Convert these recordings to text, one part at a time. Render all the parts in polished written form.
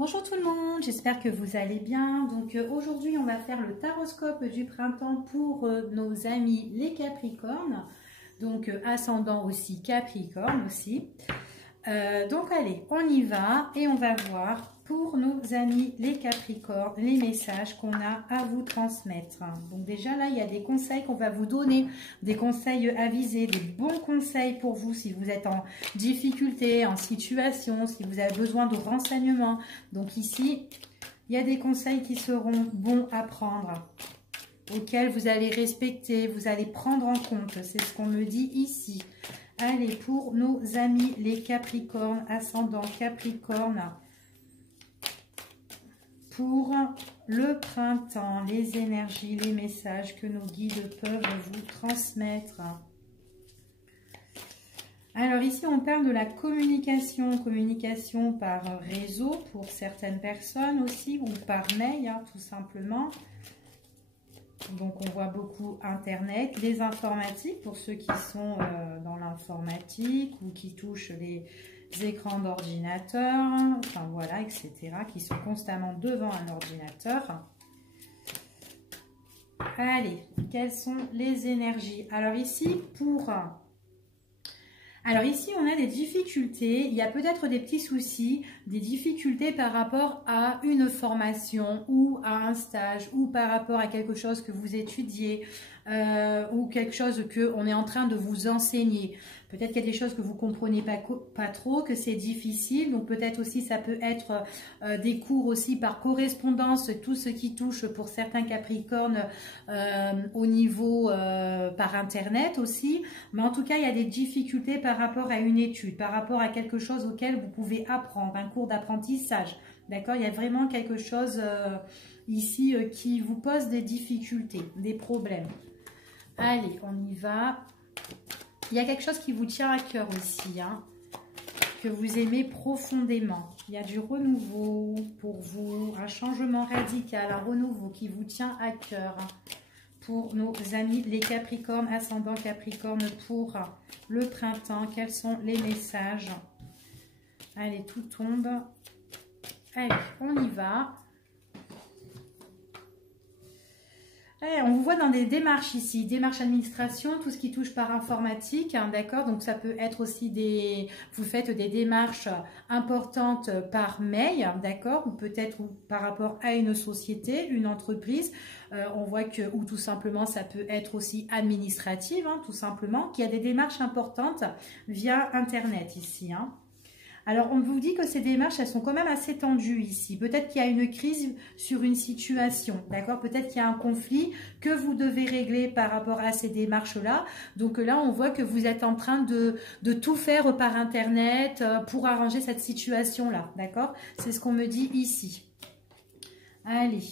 Bonjour tout le monde, j'espère que vous allez bien. Donc aujourd'hui on va faire le taroscope du printemps pour nos amis les Capricornes. Donc ascendant aussi Capricorne aussi. Donc allez, on y va et on va voir pour nos amis les Capricornes les messages qu'on a à vous transmettre. Donc déjà là il y a des conseils qu'on va vous donner, des conseils avisés, des bons conseils pour vous si vous êtes en difficulté, en situation, si vous avez besoin de renseignements. Donc ici il y a des conseils qui seront bons à prendre, auxquels vous allez respecter, vous allez prendre en compte, c'est ce qu'on me dit ici. Allez, pour nos amis les Capricornes, ascendant Capricorne, pour le printemps, les énergies, les messages que nos guides peuvent vous transmettre. Alors ici, on parle de la communication, communication par réseau pour certaines personnes aussi, ou par mail, hein, tout simplement. Donc, on voit beaucoup Internet, les informatiques, pour ceux qui sont dans l'informatique ou qui touchent les écrans d'ordinateur, enfin voilà, etc., qui sont constamment devant un ordinateur. Allez, quelles sont les énergies? Alors ici, on a des difficultés, il y a peut-être des petits soucis, des difficultés par rapport à une formation ou à un stage ou par rapport à quelque chose que vous étudiez ou quelque chose qu'on est en train de vous enseigner. Peut-être qu'il y a des choses que vous ne comprenez pas trop, que c'est difficile. Donc peut-être aussi ça peut être des cours aussi par correspondance, tout ce qui touche pour certains Capricornes au niveau par Internet aussi. Mais en tout cas, il y a des difficultés par rapport à une étude, par rapport à quelque chose auquel vous pouvez apprendre, un cours d'apprentissage. D'accord? Il y a vraiment quelque chose ici qui vous pose des difficultés, des problèmes. Allez, on y va. Il y a quelque chose qui vous tient à cœur aussi, hein, que vous aimez profondément. Il y a du renouveau pour vous, un changement radical, un renouveau qui vous tient à cœur. Pour nos amis les Capricornes, ascendant Capricorne, pour le printemps, quels sont les messages? Allez, tout tombe. Allez, on y va. Allez, on vous voit dans des démarches ici, démarches administration, tout ce qui touche par informatique, hein, d'accord? Donc ça peut être aussi vous faites des démarches importantes par mail, d'accord? Ou peut-être par rapport à une société, une entreprise. On voit que, ou tout simplement, ça peut être aussi administrative, hein, tout simplement, qu'il y a des démarches importantes via Internet ici, hein. Alors, on vous dit que ces démarches, elles sont quand même assez tendues ici. Peut-être qu'il y a une crise sur une situation, d'accord? Peut-être qu'il y a un conflit que vous devez régler par rapport à ces démarches-là. Donc là, on voit que vous êtes en train de tout faire par Internet pour arranger cette situation-là, d'accord? C'est ce qu'on me dit ici. Allez.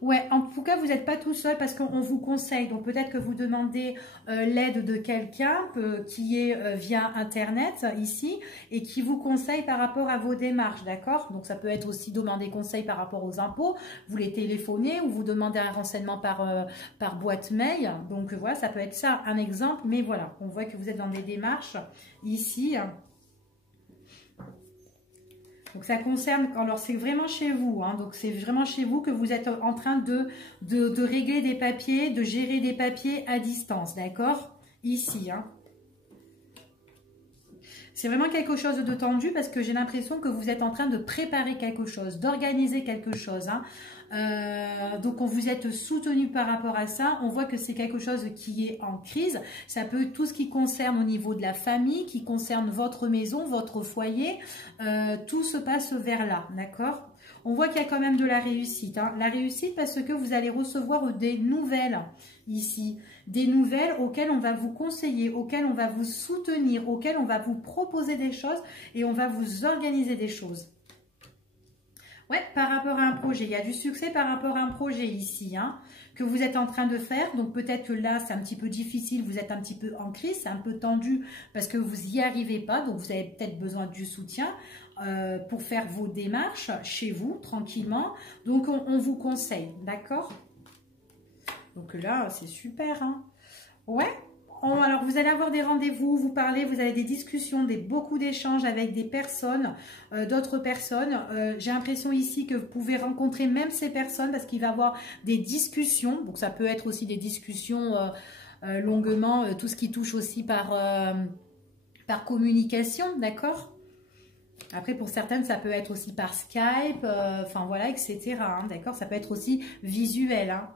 Ouais, en tout cas, vous n'êtes pas tout seul parce qu'on vous conseille. Donc, peut-être que vous demandez l'aide de quelqu'un qui est via Internet ici et qui vous conseille par rapport à vos démarches, d'accord? Donc, ça peut être aussi demander conseil par rapport aux impôts. Vous les téléphonez ou vous demandez un renseignement par boîte mail. Donc, voilà, ça peut être ça, un exemple. Mais voilà, on voit que vous êtes dans des démarches ici. Donc ça concerne, alors c'est vraiment chez vous, hein, donc c'est vraiment chez vous que vous êtes en train de régler des papiers, de gérer des papiers à distance, d'accord? Ici, hein. C'est vraiment quelque chose de tendu parce que j'ai l'impression que vous êtes en train de préparer quelque chose, d'organiser quelque chose, hein. Donc on vous êtes soutenu par rapport à ça. On voit que c'est quelque chose qui est en crise. Ça peut tout ce qui concerne au niveau de la famille, qui concerne votre maison, votre foyer. Tout se passe vers là, d'accord? On voit qu'il y a quand même de la réussite, hein. La réussite parce que vous allez recevoir des nouvelles ici. Des nouvelles auxquelles on va vous conseiller, auxquelles on va vous soutenir, auxquelles on va vous proposer des choses et on va vous organiser des choses. Ouais, par rapport à un projet, il y a du succès par rapport à un projet ici, hein, que vous êtes en train de faire. Donc peut-être que là, c'est un petit peu difficile, vous êtes un petit peu en crise, c'est un peu tendu parce que vous n'y arrivez pas. Donc vous avez peut-être besoin du soutien pour faire vos démarches chez vous, tranquillement. Donc on vous conseille, d'accord? Donc là, c'est super, hein. Ouais, Alors, vous allez avoir des rendez-vous, vous parlez, vous avez des discussions, beaucoup d'échanges avec des personnes, d'autres personnes. J'ai l'impression ici que vous pouvez rencontrer même ces personnes parce qu'il va y avoir des discussions. Donc, ça peut être aussi des discussions longuement, tout ce qui touche aussi par communication, d'accord? Après, pour certaines, ça peut être aussi par Skype, enfin voilà, etc. Hein, d'accord? Ça peut être aussi visuel, hein,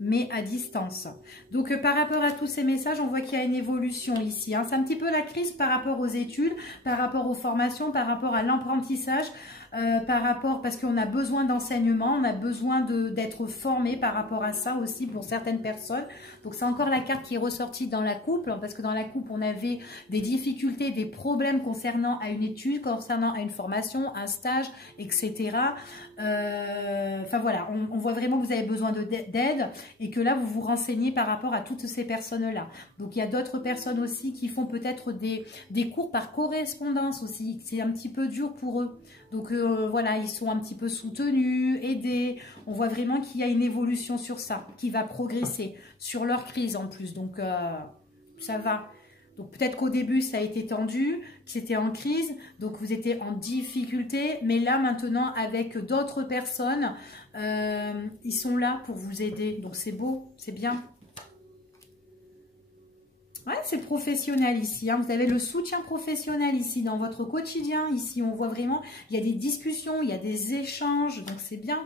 mais à distance. Donc, par rapport à tous ces messages, on voit qu'il y a une évolution ici. Hein. C'est un petit peu la crise par rapport aux études, par rapport aux formations, par rapport à l'apprentissage, parce qu'on a besoin d'enseignement, on a besoin d'être formé par rapport à ça aussi pour certaines personnes. Donc, c'est encore la carte qui est ressortie dans la coupe, parce que dans la coupe, on avait des difficultés, des problèmes concernant à une étude, concernant à une formation, un stage, etc. Enfin voilà, on voit vraiment que vous avez besoin d'aide et que là, vous vous renseignez par rapport à toutes ces personnes-là. Donc, il y a d'autres personnes aussi qui font peut-être des cours par correspondance aussi. C'est un petit peu dur pour eux. Donc, voilà, ils sont un petit peu soutenus, aidés. On voit vraiment qu'il y a une évolution sur ça, qui va progresser sur leur crise en plus. Donc, ça va. Donc, peut-être qu'au début, ça a été tendu, que c'était en crise, donc vous étiez en difficulté. Mais là, maintenant, avec d'autres personnes, ils sont là pour vous aider. Donc, c'est beau, c'est bien. Ouais, c'est professionnel ici. Hein. Vous avez le soutien professionnel ici dans votre quotidien. Ici, on voit vraiment, il y a des discussions, il y a des échanges. Donc, c'est bien.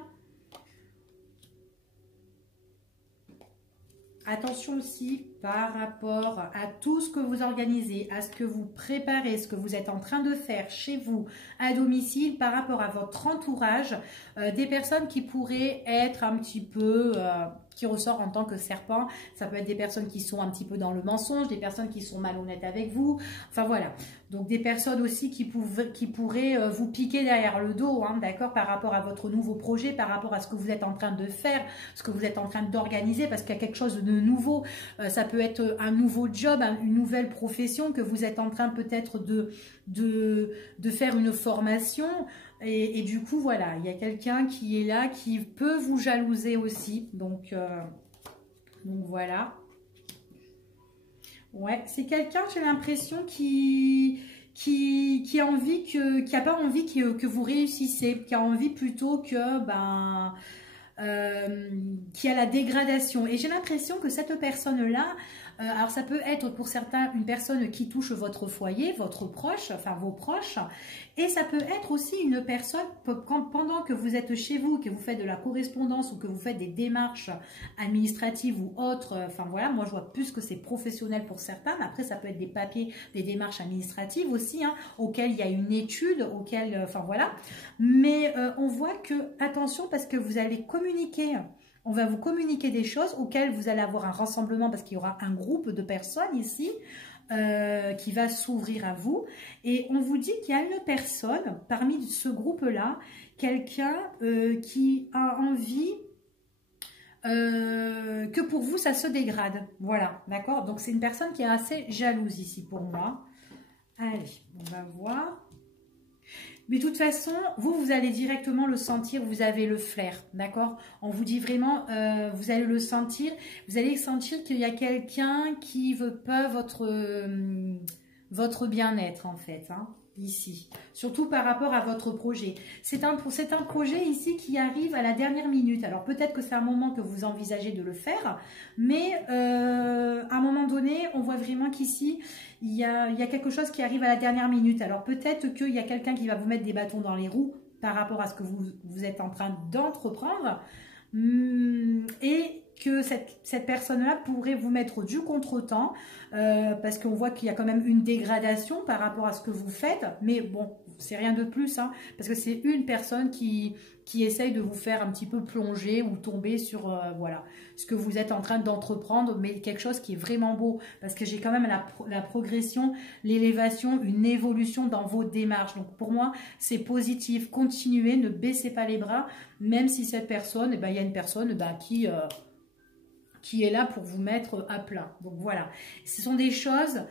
Attention aussi par rapport à tout ce que vous organisez, à ce que vous préparez, ce que vous êtes en train de faire chez vous, à domicile, par rapport à votre entourage, des personnes qui pourraient être un petit peu, qui ressortent en tant que serpent. Ça peut être des personnes qui sont un petit peu dans le mensonge, des personnes qui sont malhonnêtes avec vous, enfin voilà. Donc des personnes aussi qui pourraient vous piquer derrière le dos, hein, d'accord, par rapport à votre nouveau projet, par rapport à ce que vous êtes en train de faire, ce que vous êtes en train d'organiser, parce qu'il y a quelque chose de nouveau. Ça peut être un nouveau job, une nouvelle profession que vous êtes en train peut-être de faire une formation. Et du coup, voilà, il y a quelqu'un qui est là, qui peut vous jalouser aussi. Donc voilà. Ouais, c'est quelqu'un, j'ai l'impression, qui a envie qui a pas envie que vous réussissez, qui a envie plutôt que, qui a la dégradation. Et j'ai l'impression que cette personne-là, alors ça peut être pour certains une personne qui touche votre foyer, votre proche, enfin vos proches, et ça peut être aussi une personne, pendant que vous êtes chez vous, que vous faites de la correspondance ou que vous faites des démarches administratives ou autres, enfin voilà, moi je vois plus que c'est professionnel pour certains, mais après ça peut être des papiers, des démarches administratives aussi, hein, auxquelles il y a une étude, auxquelles, enfin voilà, mais on voit que, attention, parce que vous allez communiquer. On va vous communiquer des choses auxquelles vous allez avoir un rassemblement parce qu'il y aura un groupe de personnes ici qui va s'ouvrir à vous. Et on vous dit qu'il y a une personne parmi ce groupe-là, quelqu'un qui a envie que pour vous, ça se dégrade. Voilà, d'accord? Donc, c'est une personne qui est assez jalouse ici pour moi. Allez, on va voir. Mais de toute façon, vous allez directement le sentir, vous avez le flair, d'accord? On vous dit vraiment, vous allez le sentir, vous allez sentir qu'il y a quelqu'un qui veut pas votre bien-être en fait, hein, ici. Surtout par rapport à votre projet. C'est un projet ici qui arrive à la dernière minute. Alors peut-être que c'est un moment que vous envisagez de le faire, mais à un moment donné, on voit vraiment qu'ici, il y a quelque chose qui arrive à la dernière minute. Alors peut-être qu'il y a quelqu'un qui va vous mettre des bâtons dans les roues par rapport à ce que vous êtes en train d'entreprendre. Et que cette personne-là pourrait vous mettre du contretemps parce qu'on voit qu'il y a quand même une dégradation par rapport à ce que vous faites. Mais bon, c'est rien de plus, hein, parce que c'est une personne qui essaye de vous faire un petit peu plonger ou tomber sur voilà, ce que vous êtes en train d'entreprendre, mais quelque chose qui est vraiment beau, parce que j'ai quand même la progression, l'élévation, une évolution dans vos démarches. Donc pour moi, c'est positif. Continuez, ne baissez pas les bras, même si cette personne, il y a une personne qui est là pour vous mettre à plat. Donc voilà, ce sont des choses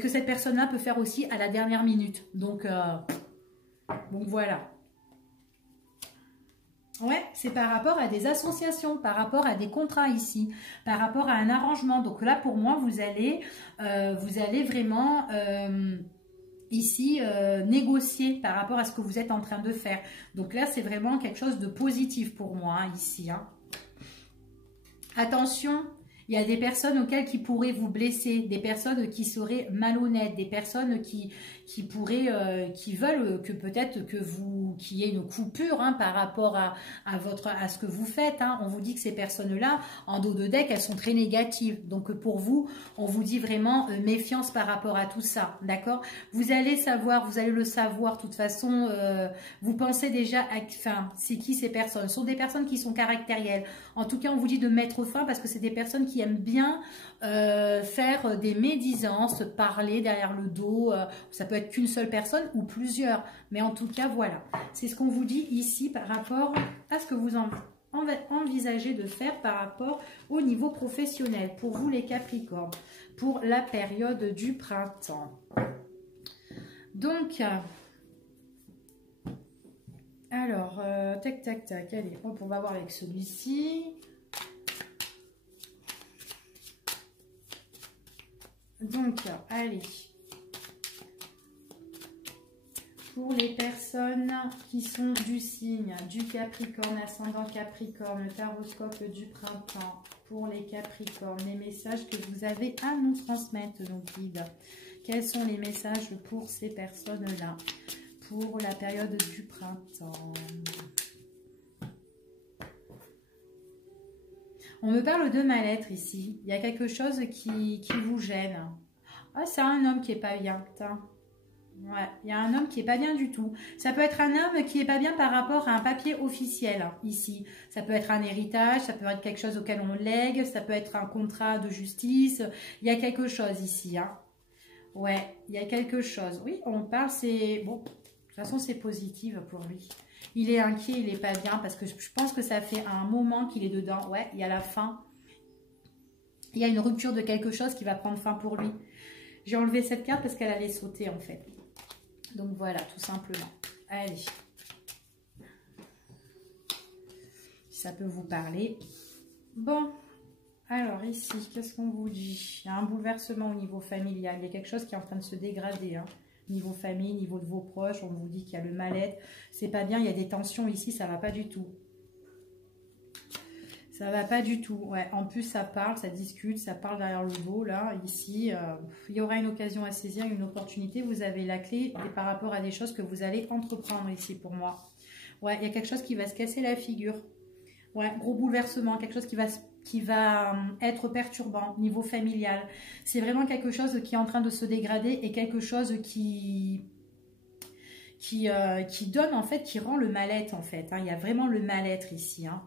que cette personne-là peut faire aussi à la dernière minute. Donc voilà. Ouais, c'est par rapport à des associations, par rapport à des contrats ici, par rapport à un arrangement. Donc là, pour moi, vous allez vraiment ici négocier par rapport à ce que vous êtes en train de faire. Donc là, c'est vraiment quelque chose de positif pour moi, hein, ici. Hein. Attention, il y a des personnes auxquelles qui pourraient vous blesser, des personnes qui seraient malhonnêtes, des personnes qui pourraient, qui veulent que peut-être que vous, qu'il y ait une coupure hein, par rapport à ce que vous faites. Hein. On vous dit que ces personnes-là, en dos de deck, elles sont très négatives. Donc pour vous, on vous dit vraiment méfiance par rapport à tout ça, d'accord? Vous allez savoir, vous allez le savoir. De toute façon, vous pensez déjà, enfin, c'est qui ces personnes? Ce sont des personnes qui sont caractérielles. En tout cas, on vous dit de mettre fin parce que c'est des personnes qui aiment bien faire des médisances, parler derrière le dos. Ça peut être qu'une seule personne ou plusieurs. Mais en tout cas, voilà. C'est ce qu'on vous dit ici par rapport à ce que vous envisagez de faire par rapport au niveau professionnel. Pour vous, les Capricornes, pour la période du printemps. Donc... alors, tac, tac, tac, allez, hop, on va voir avec celui-ci. Donc, allez. Pour les personnes qui sont du signe du Capricorne, ascendant Capricorne, le taroscope du printemps, pour les Capricornes, les messages que vous avez à nous transmettre, nos guides. Quels sont les messages pour ces personnes-là ? Pour la période du printemps. On me parle de mal-être ici. Il y a quelque chose qui vous gêne. Ah, c'est un homme qui est pas bien. Putain. Ouais, il y a un homme qui est pas bien du tout. Ça peut être un homme qui est pas bien par rapport à un papier officiel ici. Ça peut être un héritage, ça peut être quelque chose auquel on lègue, ça peut être un contrat de justice. Il y a quelque chose ici. Hein. Ouais, il y a quelque chose. Oui, on parle, c'est... Bon... De toute façon, c'est positif pour lui. Il est inquiet, il n'est pas bien parce que je pense que ça fait un moment qu'il est dedans. Ouais, il y a la fin. Il y a une rupture de quelque chose qui va prendre fin pour lui. J'ai enlevé cette carte parce qu'elle allait sauter en fait. Donc voilà, tout simplement. Allez. Si ça peut vous parler. Bon. Alors ici, qu'est-ce qu'on vous dit? Il y a un bouleversement au niveau familial. Il y a quelque chose qui est en train de se dégrader. Hein. Niveau famille, niveau de vos proches, on vous dit qu'il y a le mal-être. C'est pas bien, il y a des tensions ici, ça va pas du tout. Ça va pas du tout. Ouais, en plus, ça parle, ça discute, ça parle derrière le dos. Là, ici, il y aura une occasion à saisir, une opportunité. Vous avez la clé et par rapport à des choses que vous allez entreprendre ici pour moi. Ouais, il y a quelque chose qui va se casser la figure. Ouais, gros bouleversement, quelque chose qui va être perturbant niveau familial. C'est vraiment quelque chose qui est en train de se dégrader et quelque chose qui donne en fait, qui rend le mal-être en fait. Hein. Il y a vraiment le mal-être ici. Hein.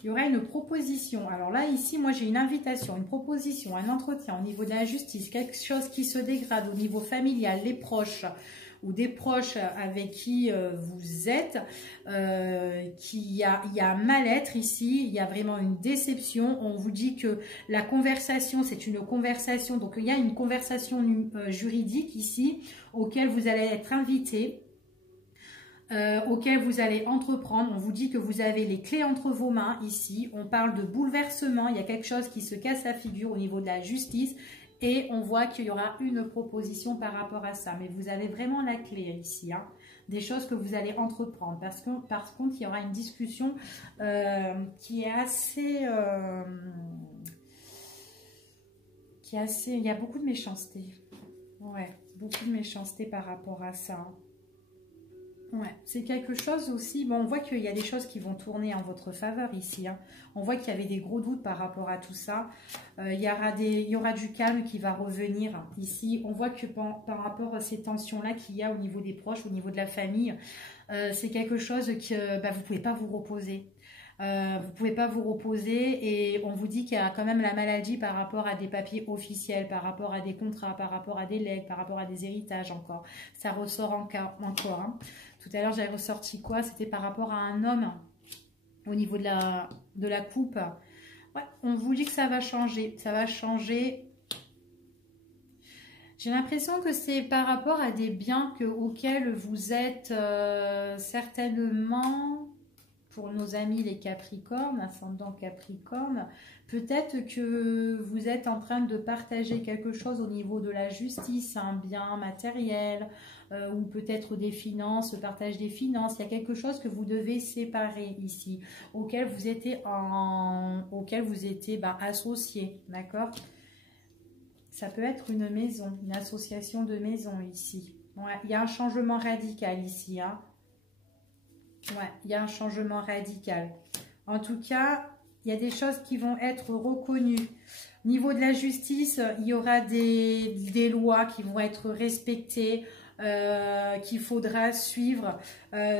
Il y aura une proposition. Alors là, ici, moi j'ai une invitation, une proposition, un entretien au niveau de la justice, quelque chose qui se dégrade au niveau familial, les proches, ou des proches avec qui vous êtes, il y a un mal-être ici, il y a vraiment une déception. On vous dit que la conversation, c'est une conversation, donc il y a une conversation juridique ici, auquel vous allez être invité, auquel vous allez entreprendre. On vous dit que vous avez les clés entre vos mains ici. On parle de bouleversement, il y a quelque chose qui se casse la figure au niveau de la justice. Et on voit qu'il y aura une proposition par rapport à ça. Mais vous avez vraiment la clé ici. Hein, des choses que vous allez entreprendre. Par contre, il y aura une discussion qui est assez... il y a beaucoup de méchanceté. Ouais, beaucoup de méchanceté par rapport à ça. Ouais, c'est quelque chose aussi, bon, on voit qu'il y a des choses qui vont tourner en votre faveur ici. Hein. On voit qu'il y avait des gros doutes par rapport à tout ça. Il y aura du calme qui va revenir ici. On voit que par rapport à ces tensions-là qu'il y a au niveau des proches, au niveau de la famille, c'est quelque chose que vous ne pouvez pas vous reposer. Vous ne pouvez pas vous reposer et on vous dit qu'il y a quand même la maladie par rapport à des papiers officiels, par rapport à des contrats, par rapport à des legs, par rapport à des héritages encore. Ça ressort encore. Hein. Tout à l'heure, j'avais ressorti quoi? C'était par rapport à un homme au niveau de la coupe. Ouais, on vous dit que ça va changer. Ça va changer. J'ai l'impression que c'est par rapport à des biens auxquels vous êtes certainement, pour nos amis les Capricornes, ascendant Capricorne, peut-être que vous êtes en train de partager quelque chose au niveau de la justice, un bien matériel, ou peut-être des finances, le partage des finances. Il y a quelque chose que vous devez séparer ici, auquel vous étiez, associé, d'accord? Ça peut être une maison, une association de maisons ici. Ouais, il y a un changement radical ici, hein. Ouais, il y a un changement radical. En tout cas, il y a des choses qui vont être reconnues. Au niveau de la justice, il y aura des lois qui vont être respectées, qu'il faudra suivre.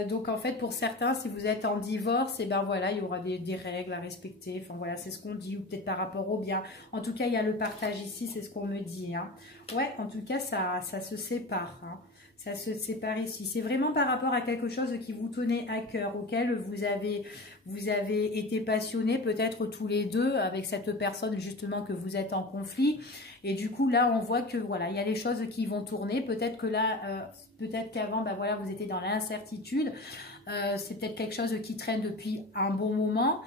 Donc en fait, pour certains, si vous êtes en divorce, et ben voilà, il y aura des règles à respecter. Enfin voilà, c'est ce qu'on dit, ou peut-être par rapport au bien. En tout cas, il y a le partage ici, c'est ce qu'on me dit, hein. Ouais, en tout cas, ça se sépare, hein. Ça se sépare ici. C'est vraiment par rapport à quelque chose qui vous tenait à cœur, auquel vous avez été passionné, peut-être tous les deux, avec cette personne justement que vous êtes en conflit. Et du coup, là, on voit que voilà, il y a des choses qui vont tourner. Peut-être que là, peut-être qu'avant, ben voilà, vous étiez dans l'incertitude. C'est peut-être quelque chose qui traîne depuis un bon moment.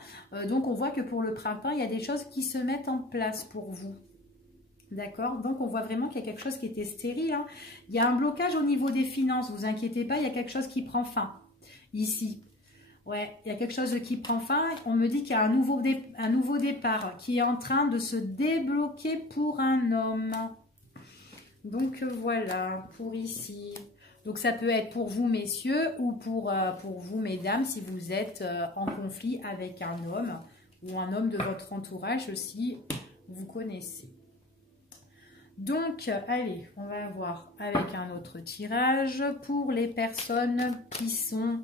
Donc, on voit que pour le printemps, il y a des choses qui se mettent en place pour vous. D'accord? Donc, on voit vraiment qu'il y a quelque chose qui était stérile, hein. Il y a un blocage au niveau des finances. Vous inquiétez pas, il y a quelque chose qui prend fin ici. Ouais, il y a quelque chose qui prend fin. On me dit qu'il y a un nouveau départ qui est en train de se débloquer pour un homme. Donc, voilà, pour ici. Donc, ça peut être pour vous, messieurs, ou pour vous, mesdames, si vous êtes en conflit avec un homme ou un homme de votre entourage aussi, vous connaissez. Donc, allez, on va voir avec un autre tirage pour les personnes qui sont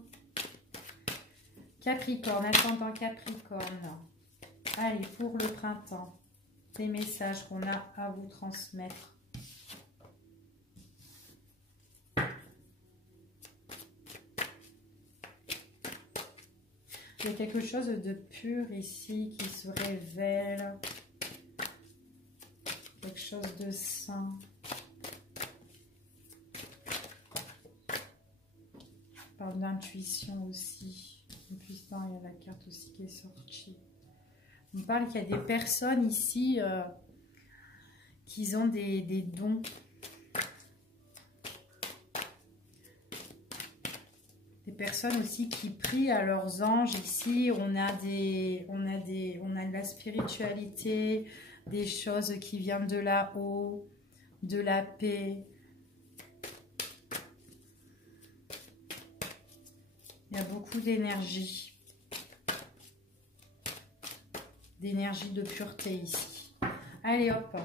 Capricorne, ascendant Capricorne. Allez, pour le printemps, les messages qu'on a à vous transmettre. Il y a quelque chose de pur ici qui se révèle. Quelque chose de sain. On parle d'intuition aussi. En plus, il y a la carte aussi qui est sortie. On parle qu'il y a des personnes ici qui ont des dons. Des personnes aussi qui prient à leurs anges. Ici, on a de la spiritualité, des choses qui viennent de là-haut, de la paix. Il y a beaucoup d'énergie de pureté ici. Allez hop.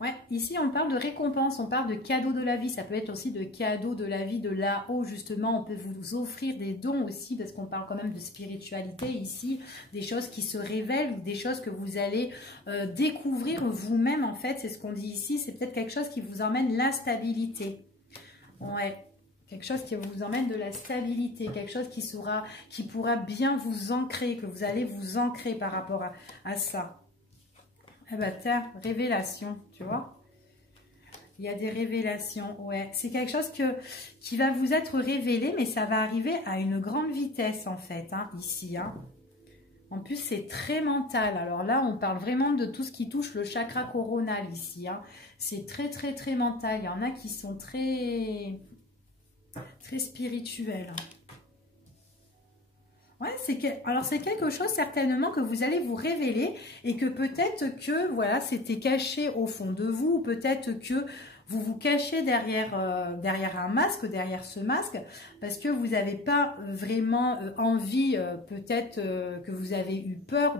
Ouais, ici on parle de récompense, on parle de cadeaux de la vie. Ça peut être aussi de cadeaux de la vie de là-haut, justement. On peut vous offrir des dons aussi, parce qu'on parle quand même de spiritualité ici. Des choses qui se révèlent, ou des choses que vous allez découvrir vous-même, en fait. C'est ce qu'on dit ici. C'est peut-être quelque chose qui vous emmène la stabilité. Ouais. Quelque chose qui vous emmène de la stabilité, quelque chose qui pourra bien vous ancrer, que vous allez vous ancrer par rapport à ça. Eh ben, tiens, révélation, tu vois. Il y a des révélations, ouais. C'est quelque chose qui va vous être révélé, mais ça va arriver à une grande vitesse, en fait, hein, ici. Hein. En plus, c'est très mental. Alors là, on parle vraiment de tout ce qui touche le chakra coronal, ici. Hein. C'est très, très, très mental. Il y en a qui sont très spirituels. Ouais, alors c'est quelque chose certainement que vous allez vous révéler et que peut-être que voilà, c'était caché au fond de vous, peut-être que vous vous cachez derrière un masque, derrière ce masque, parce que vous n'avez pas vraiment envie, peut-être que vous avez eu peur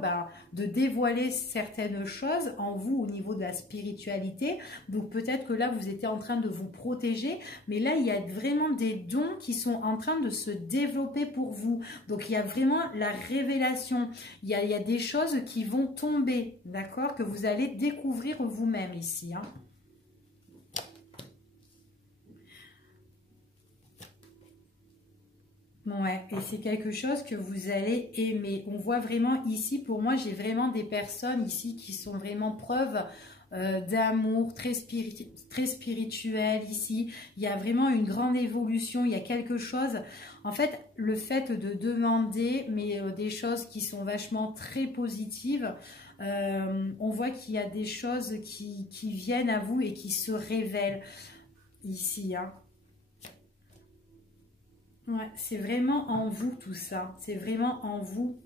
de dévoiler certaines choses en vous au niveau de la spiritualité. Donc peut-être que là, vous étiez en train de vous protéger, mais là, il y a vraiment des dons qui sont en train de se développer pour vous. Donc il y a vraiment la révélation. Il y a des choses qui vont tomber, d'accord, que vous allez découvrir vous-même ici, hein. Ouais, et c'est quelque chose que vous allez aimer. On voit vraiment ici, pour moi, j'ai vraiment des personnes ici qui sont vraiment preuve d'amour, très spirituel ici. Il y a vraiment une grande évolution, il y a quelque chose. En fait, le fait de demander, mais des choses qui sont vachement très positives, on voit qu'il y a des choses qui viennent à vous et qui se révèlent ici, hein. Ouais, c'est vraiment en vous tout ça, c'est vraiment en vous.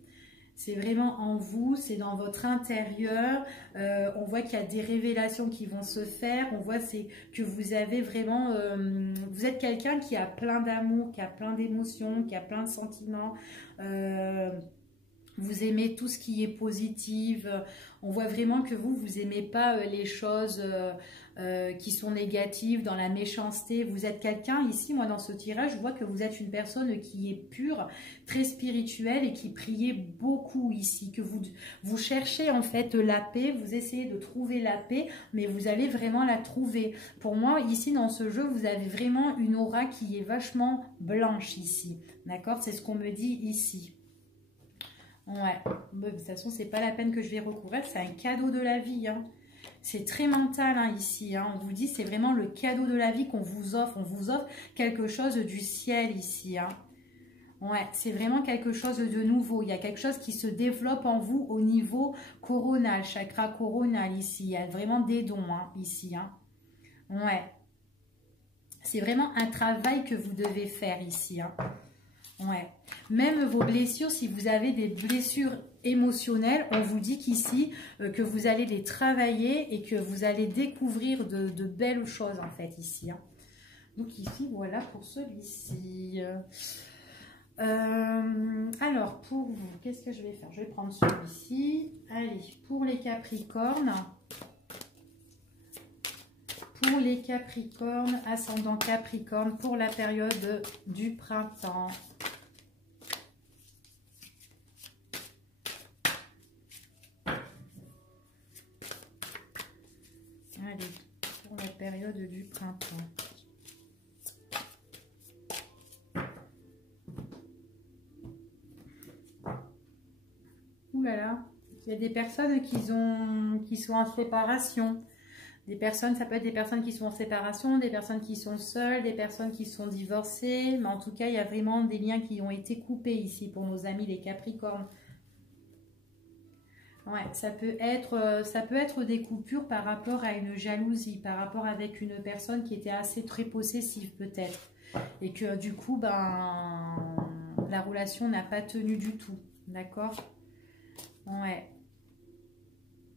C'est vraiment en vous, c'est dans votre intérieur. On voit qu'il y a des révélations qui vont se faire. On voit que vous avez vraiment... vous êtes quelqu'un qui a plein d'amour, qui a plein d'émotions, qui a plein de sentiments. Vous aimez tout ce qui est positif. On voit vraiment que vous aimez pas les choses qui sont négatives, dans la méchanceté. Vous êtes quelqu'un, ici, moi, dans ce tirage, je vois que vous êtes une personne qui est pure, très spirituelle et qui priez beaucoup ici. Que vous cherchez, en fait, la paix. Vous essayez de trouver la paix, mais vous allez vraiment la trouver. Pour moi, ici, dans ce jeu, vous avez vraiment une aura qui est vachement blanche ici. D'accord? C'est ce qu'on me dit ici. Ouais, de toute façon, c'est pas la peine que je vais recouvrir, c'est un cadeau de la vie, hein. C'est très mental, hein, ici, hein. On vous dit, c'est vraiment le cadeau de la vie qu'on vous offre. On vous offre quelque chose du ciel ici, hein. Ouais, c'est vraiment quelque chose de nouveau. Il y a quelque chose qui se développe en vous au niveau coronal, chakra coronal ici. Il y a vraiment des dons, hein, ici, hein. Ouais. C'est vraiment un travail que vous devez faire ici, hein. Ouais. Même vos blessures, si vous avez des blessures émotionnelles, on vous dit qu'ici, que vous allez les travailler et que vous allez découvrir de belles choses en fait ici, hein. Donc ici, voilà pour celui-ci. Alors, pour vous, qu'est-ce que je vais faire? Je vais prendre celui-ci. Allez, pour les Capricornes. Pour les Capricornes, ascendant Capricorne, pour la période du printemps. Allez, pour la période du printemps. Ouh là là, il y a des personnes qui sont en séparation. Des personnes, ça peut être des personnes qui sont en séparation, des personnes qui sont seules, des personnes qui sont divorcées. Mais en tout cas, il y a vraiment des liens qui ont été coupés ici pour nos amis les Capricornes. Ouais, ça peut être des coupures par rapport à une jalousie, par rapport avec une personne qui était assez très possessive peut-être. Et que du coup, ben, la relation n'a pas tenu du tout. D'accord? Ouais.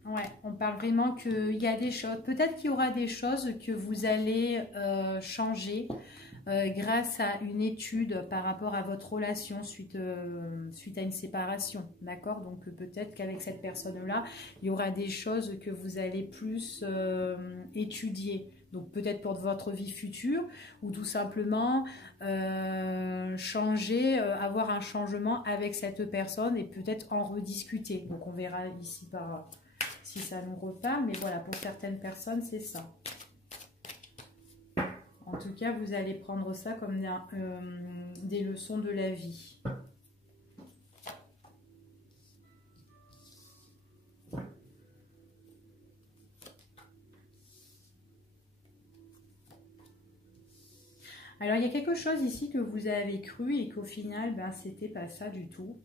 Ouais, on parle vraiment qu'il y a des choses, peut-être qu'il y aura des choses que vous allez changer grâce à une étude par rapport à votre relation suite à une séparation, d'accord? Donc peut-être qu'avec cette personne-là, il y aura des choses que vous allez plus étudier. Donc peut-être pour votre vie future ou tout simplement changer, avoir un changement avec cette personne et peut-être en rediscuter. Donc on verra ici si ça nous reparle, mais voilà, pour certaines personnes, c'est ça. En tout cas, vous allez prendre ça comme des leçons de la vie. Alors, il y a quelque chose ici que vous avez cru et qu'au final, ben, c'était pas ça du tout.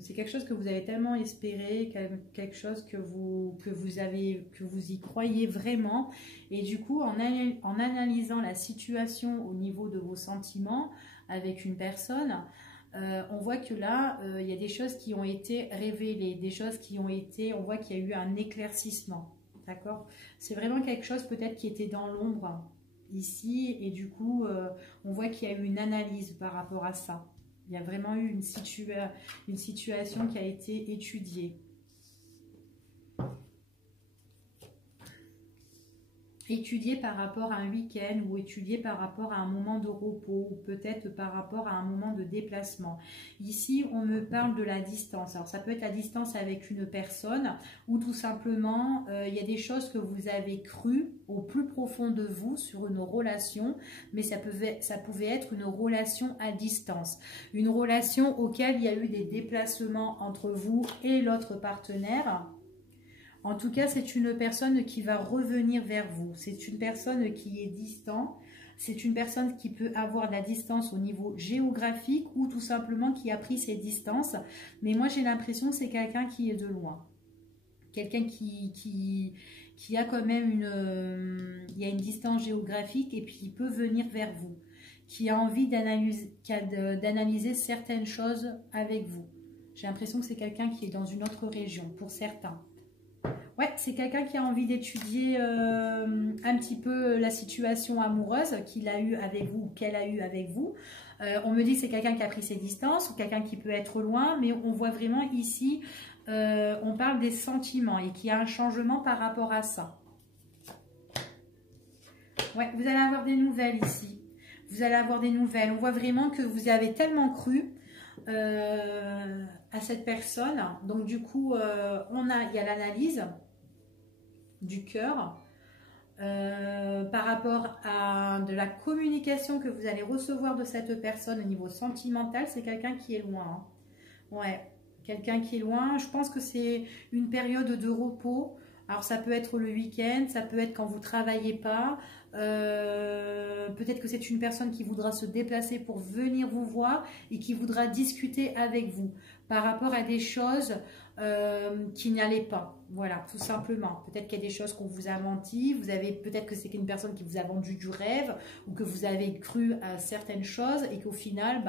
C'est quelque chose que vous avez tellement espéré, quelque chose que vous y croyez vraiment, et du coup en analysant la situation au niveau de vos sentiments avec une personne, on voit que là il y a des choses qui ont été révélées, des choses qui ont été, on voit qu'il y a eu un éclaircissement, d'accord? C'est vraiment quelque chose peut-être qui était dans l'ombre ici, et du coup on voit qu'il y a eu une analyse par rapport à ça. Il y a vraiment eu une situation qui a été étudiée. Étudiée par rapport à un week-end ou étudiée par rapport à un moment de repos ou peut-être par rapport à un moment de déplacement. Ici, on me parle de la distance. Alors, ça peut être la distance avec une personne ou tout simplement, il y a des choses que vous avez crues au plus profond de vous sur une relation, mais ça pouvait être une relation à distance. Une relation auquel il y a eu des déplacements entre vous et l'autre partenaire. En tout cas, c'est une personne qui va revenir vers vous. C'est une personne qui est distante. C'est une personne qui peut avoir de la distance au niveau géographique ou tout simplement qui a pris ses distances. Mais moi, j'ai l'impression que c'est quelqu'un qui est de loin. Quelqu'un qui a quand même il y a une distance géographique et puis qui peut venir vers vous. Qui a envie d'analyser certaines choses avec vous. J'ai l'impression que c'est quelqu'un qui est dans une autre région, pour certains. Ouais, c'est quelqu'un qui a envie d'étudier un petit peu la situation amoureuse qu'il a eue avec vous ou qu'elle a eue avec vous. On me dit que c'est quelqu'un qui a pris ses distances ou quelqu'un qui peut être loin, mais on voit vraiment ici, on parle des sentiments et qu'il y a un changement par rapport à ça. Ouais, vous allez avoir des nouvelles ici. Vous allez avoir des nouvelles. On voit vraiment que vous avez tellement cru à cette personne. Donc du coup, il y a l'analyse du cœur par rapport à de la communication que vous allez recevoir de cette personne au niveau sentimental. C'est quelqu'un qui est loin. Hein. Ouais, quelqu'un qui est loin. Je pense que c'est une période de repos. Alors ça peut être le week-end, ça peut être quand vous ne travaillez pas. Peut-être que c'est une personne qui voudra se déplacer pour venir vous voir et qui voudra discuter avec vous par rapport à des choses qui n'allaient pas. Voilà, tout simplement. Peut-être qu'il y a des choses qu'on vous a menti, peut-être que c'est une personne qui vous a vendu du rêve ou que vous avez cru à certaines choses et qu'au final,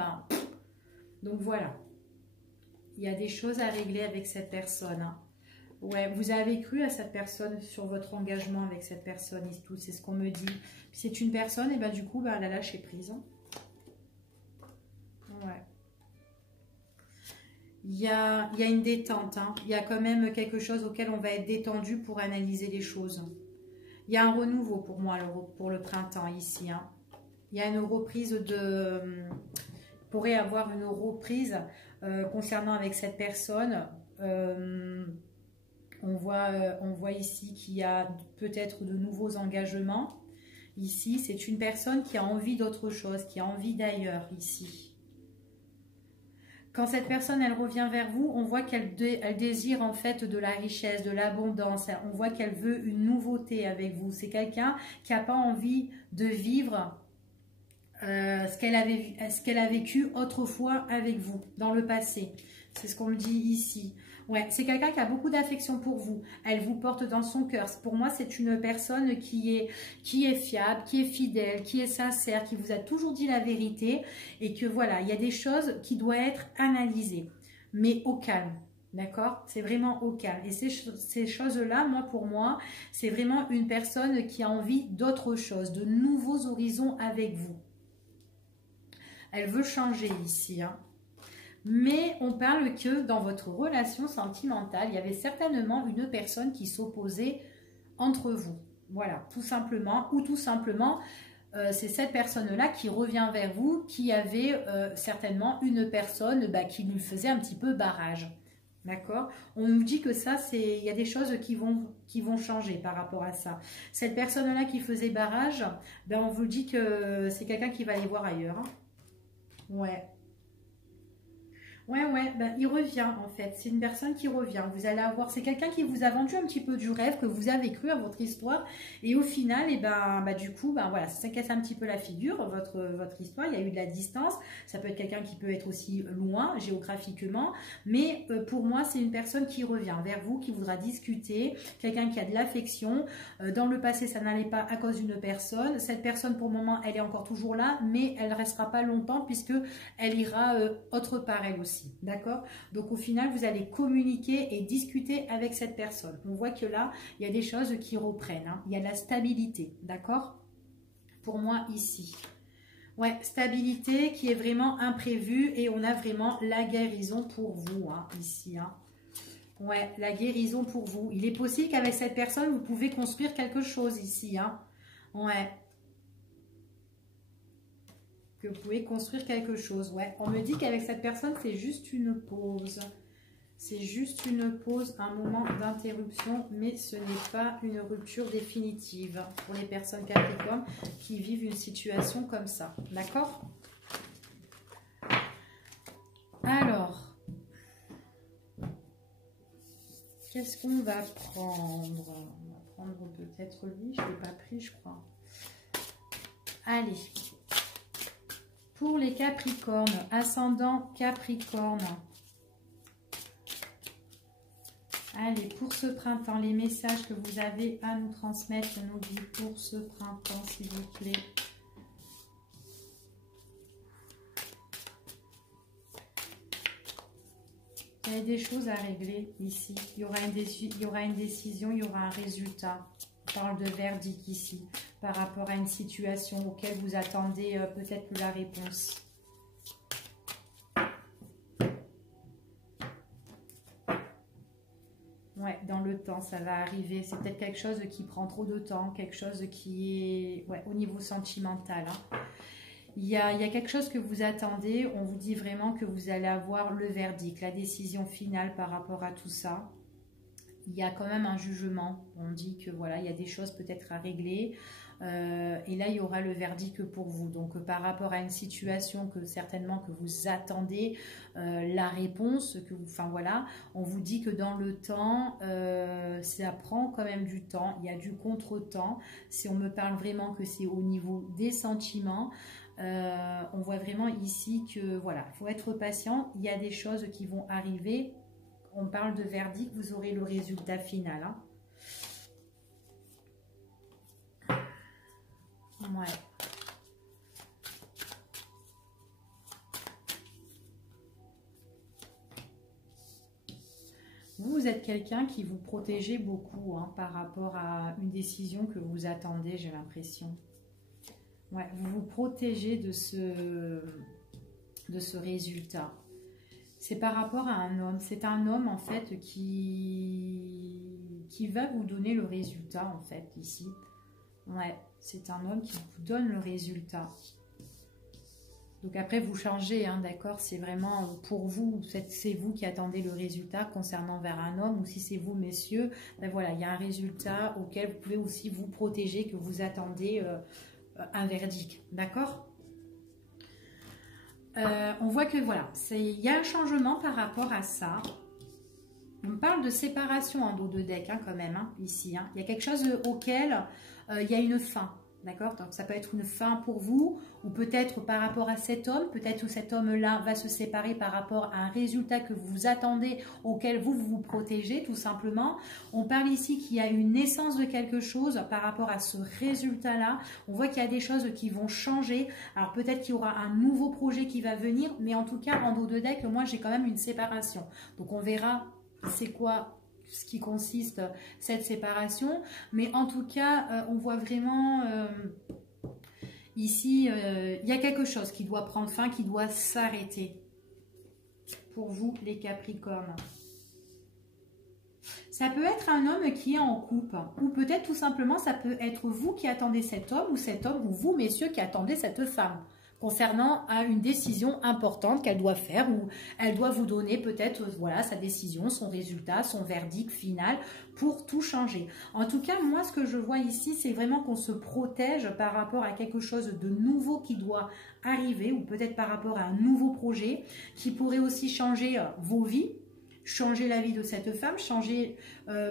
donc voilà. Il y a des choses à régler avec cette personne. Hein. Ouais, vous avez cru à cette personne sur votre engagement avec cette personne et tout, c'est ce qu'on me dit. C'est une personne, et du coup, elle a lâché prise. Hein. Ouais. Il y a une détente, hein. Il y a quand même quelque chose auquel on va être détendu pour analyser les choses. Il y a un renouveau pour moi, pour le printemps ici. Hein. Il y a une reprise pourrait avoir une reprise concernant avec cette personne. On voit ici qu'il y a peut-être de nouveaux engagements. Ici, c'est une personne qui a envie d'autre chose, qui a envie d'ailleurs ici. Quand cette personne, elle revient vers vous, on voit qu'elle désire en fait de la richesse, de l'abondance. On voit qu'elle veut une nouveauté avec vous. C'est quelqu'un qui n'a pas envie de vivre ce qu'elle a vécu autrefois avec vous, dans le passé. C'est ce qu'on me dit ici. Ouais, c'est quelqu'un qui a beaucoup d'affection pour vous. Elle vous porte dans son cœur. Pour moi, c'est une personne qui est fiable, qui est fidèle, qui est sincère, qui vous a toujours dit la vérité. Et que voilà, il y a des choses qui doivent être analysées, mais au calme. D'accord? C'est vraiment au calme. Et ces choses-là, pour moi, c'est vraiment une personne qui a envie d'autre chose, de nouveaux horizons avec vous. Elle veut changer ici, hein. Mais on parle que dans votre relation sentimentale, il y avait certainement une personne qui s'opposait entre vous. Voilà, tout simplement. Ou tout simplement, c'est cette personne-là qui revient vers vous, qui avait certainement une personne qui lui faisait un petit peu barrage. D'accord? On nous dit que ça, il y a des choses qui vont changer par rapport à ça. Cette personne-là qui faisait barrage, on vous dit que c'est quelqu'un qui va aller voir ailleurs. Hein. Ouais. Ouais, il revient en fait. C'est une personne qui revient. Vous allez avoir, c'est quelqu'un qui vous a vendu un petit peu du rêve, que vous avez cru à votre histoire. Et au final, du coup, voilà, ça casse un petit peu la figure, votre histoire. Il y a eu de la distance. Ça peut être quelqu'un qui peut être aussi loin géographiquement. Mais pour moi, c'est une personne qui revient vers vous, qui voudra discuter. Quelqu'un qui a de l'affection. Dans le passé, ça n'allait pas à cause d'une personne. Cette personne, pour le moment, elle est encore toujours là, mais elle ne restera pas longtemps puisque elle ira autre part elle aussi. D'accord? Donc au final, vous allez communiquer et discuter avec cette personne. On voit que là, il y a des choses qui reprennent. Hein. Il y a de la stabilité. D'accord? Pour moi, ici. Ouais, stabilité qui est vraiment imprévue et on a vraiment la guérison pour vous, hein, ici. Hein. Ouais, la guérison pour vous. Il est possible qu'avec cette personne, vous pouvez construire quelque chose ici. Hein. Ouais. Que vous pouvez construire quelque chose. Ouais, on me dit qu'avec cette personne, c'est juste une pause. C'est juste une pause, un moment d'interruption, mais ce n'est pas une rupture définitive pour les personnes Capricorne qui vivent une situation comme ça. D'accord? Alors, Qu'est-ce qu'on va prendre? On va prendre peut-être lui, je ne l'ai pas pris, je crois. Allez. Pour les Capricornes, ascendant Capricorne. Allez, pour ce printemps, les messages que vous avez à nous transmettre, nous dit pour ce printemps, s'il vous plaît. Il y a des choses à régler ici. Il y aura une décision, il y aura un résultat. On parle de verdict ici, par rapport à une situation auquel vous attendez peut-être la réponse. Ouais, dans le temps, ça va arriver. C'est peut-être quelque chose qui prend trop de temps, quelque chose qui est au niveau sentimental. Hein. Il y a quelque chose que vous attendez. On vous dit vraiment que vous allez avoir le verdict, la décision finale par rapport à tout ça. Il y a quand même un jugement. On dit que voilà, il y a des choses peut-être à régler. Et là, il y aura le verdict pour vous. Donc, par rapport à une situation que certainement que vous attendez la réponse, enfin voilà, on vous dit que dans le temps, ça prend quand même du temps. Il y a du contretemps. Si on me parle vraiment que c'est au niveau des sentiments, on voit vraiment ici que voilà, il faut être patient. Il y a des choses qui vont arriver. On parle de verdict, vous aurez le résultat final. Hein. Ouais. Vous êtes quelqu'un qui vous protégez beaucoup hein, par rapport à une décision que vous attendez, j'ai l'impression. Ouais, vous vous protégez de ce résultat. C'est par rapport à un homme. C'est un homme, en fait, qui va vous donner le résultat, en fait, ici. Ouais, c'est un homme qui vous donne le résultat. Donc après, vous changez, hein, d'accord? C'est vraiment pour vous, c'est vous qui attendez le résultat concernant vers un homme. Ou si c'est vous, messieurs, ben voilà, il y a un résultat auquel vous pouvez aussi vous protéger, que vous attendez un verdict, d'accord? On voit que voilà, il y a un changement par rapport à ça. On parle de séparation en dos de deck hein, quand même, hein, ici. Hein. Il y a quelque chose auquel il y a une fin, d'accord? Donc ça peut être une fin pour vous, ou peut-être par rapport à cet homme, peut-être que cet homme-là va se séparer par rapport à un résultat que vous attendez, auquel vous vous protégez, tout simplement. On parle ici qu'il y a une naissance de quelque chose par rapport à ce résultat-là. On voit qu'il y a des choses qui vont changer. Alors peut-être qu'il y aura un nouveau projet qui va venir, mais en tout cas, en dos de deck, moi j'ai quand même une séparation. Donc on verra c'est quoi ce qui consiste cette séparation, mais en tout cas on voit vraiment ici il y a quelque chose qui doit prendre fin, qui doit s'arrêter pour vous les Capricornes. Ça peut être un homme qui est en couple, ou peut-être tout simplement ça peut être vous qui attendez cet homme, ou vous messieurs qui attendez cette femme concernant une décision importante qu'elle doit faire, ou elle doit vous donner peut-être voilà, sa décision, son résultat, son verdict final pour tout changer. En tout cas, moi, ce que je vois ici, c'est vraiment qu'on se protège par rapport à quelque chose de nouveau qui doit arriver, ou peut-être par rapport à un nouveau projet qui pourrait aussi changer vos vies, changer la vie de cette femme, changer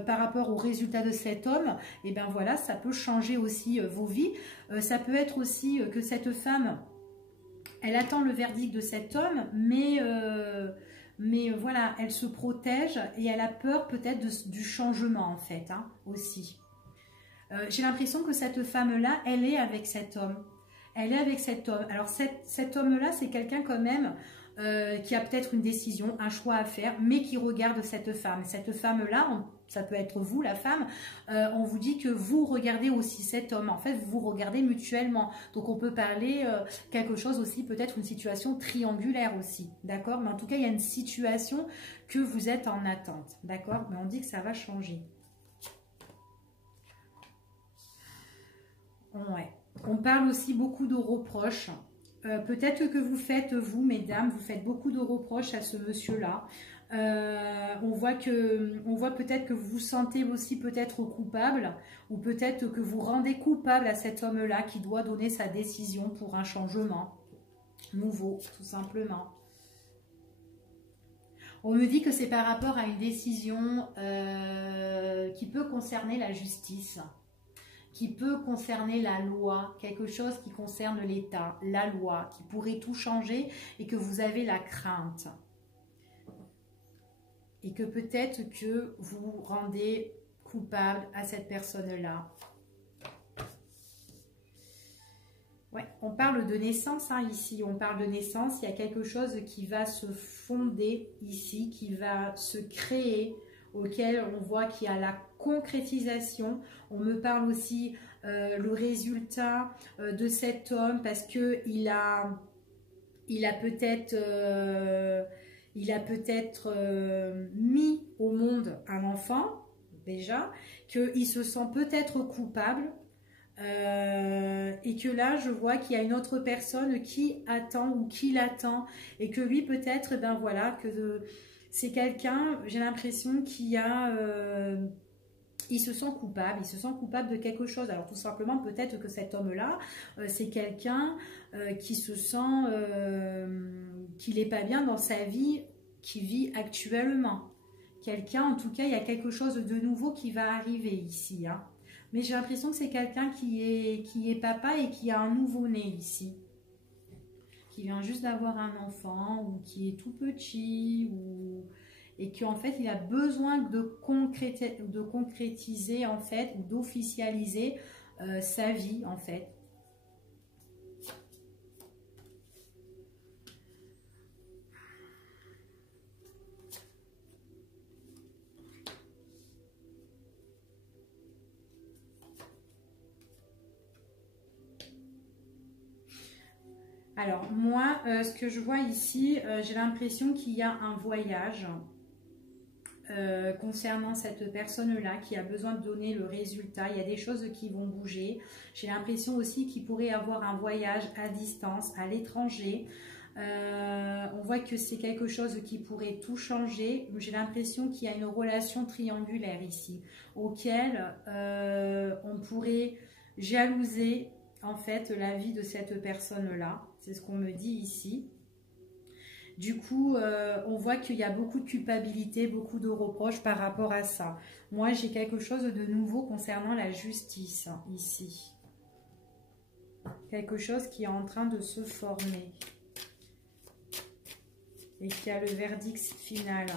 par rapport au résultat de cet homme, et bien voilà, ça peut changer aussi vos vies. Ça peut être aussi que cette femme, elle attend le verdict de cet homme, mais voilà, elle se protège et elle a peur peut-être du changement en fait, hein, aussi. J'ai l'impression que cette femme-là, elle est avec cet homme. Elle est avec cet homme. Alors cet homme-là, c'est quelqu'un quand même qui a peut-être une décision, un choix à faire, mais qui regarde cette femme. Cette femme-là, ça peut être vous, la femme, on vous dit que vous regardez aussi cet homme. En fait, vous vous regardez mutuellement. Donc, on peut parler quelque chose aussi, peut-être une situation triangulaire aussi, d'accord? Mais en tout cas, il y a une situation que vous êtes en attente, d'accord? Mais on dit que ça va changer. Ouais. On parle aussi beaucoup de reproches. Peut-être que vous faites, vous, mesdames, vous faites beaucoup de reproches à ce monsieur-là. On voit peut-être que vous vous sentez aussi peut-être coupable, ou peut-être que vous rendez coupable à cet homme-là qui doit donner sa décision pour un changement nouveau, tout simplement. On me dit que c'est par rapport à une décision qui peut concerner la justice, qui peut concerner la loi, quelque chose qui concerne l'État, la loi, qui pourrait tout changer et que vous avez la crainte. Et que peut-être que vous vous rendez coupable à cette personne-là. Ouais, on parle de naissance hein, ici, on parle de naissance, il y a quelque chose qui va se fonder ici, qui va se créer, auquel on voit qu'il y a la concrétisation. On me parle aussi le résultat de cet homme parce que il a peut-être mis au monde un enfant déjà, qu'il se sent peut-être coupable. Et que là je vois qu'il y a une autre personne qui attend ou qui l'attend et que lui peut-être ben voilà que c'est quelqu'un, j'ai l'impression qu'il a il se sent coupable de quelque chose. Alors tout simplement peut-être que cet homme là c'est quelqu'un qui se sent qu'il n'est pas bien dans sa vie qu'il vit actuellement, quelqu'un en tout cas il y a quelque chose de nouveau qui va arriver ici hein. Mais j'ai l'impression que c'est quelqu'un qui est papa et qui a un nouveau-né ici. Qui vient juste d'avoir un enfant ou qui est tout petit et qu'en fait il a besoin de concrétiser en fait ou d'officialiser sa vie en fait. Alors moi, ce que je vois ici, j'ai l'impression qu'il y a un voyage concernant cette personne-là qui a besoin de donner le résultat. Il y a des choses qui vont bouger. J'ai l'impression aussi qu'il pourrait avoir un voyage à distance, à l'étranger. On voit que c'est quelque chose qui pourrait tout changer. J'ai l'impression qu'il y a une relation triangulaire ici, auquel on pourrait jalouser en fait la vie de cette personne-là. C'est ce qu'on me dit ici. Du coup, on voit qu'il y a beaucoup de culpabilité, beaucoup de reproches par rapport à ça. Moi, j'ai quelque chose de nouveau concernant la justice, hein, ici. Quelque chose qui est en train de se former. Et qui a le verdict final.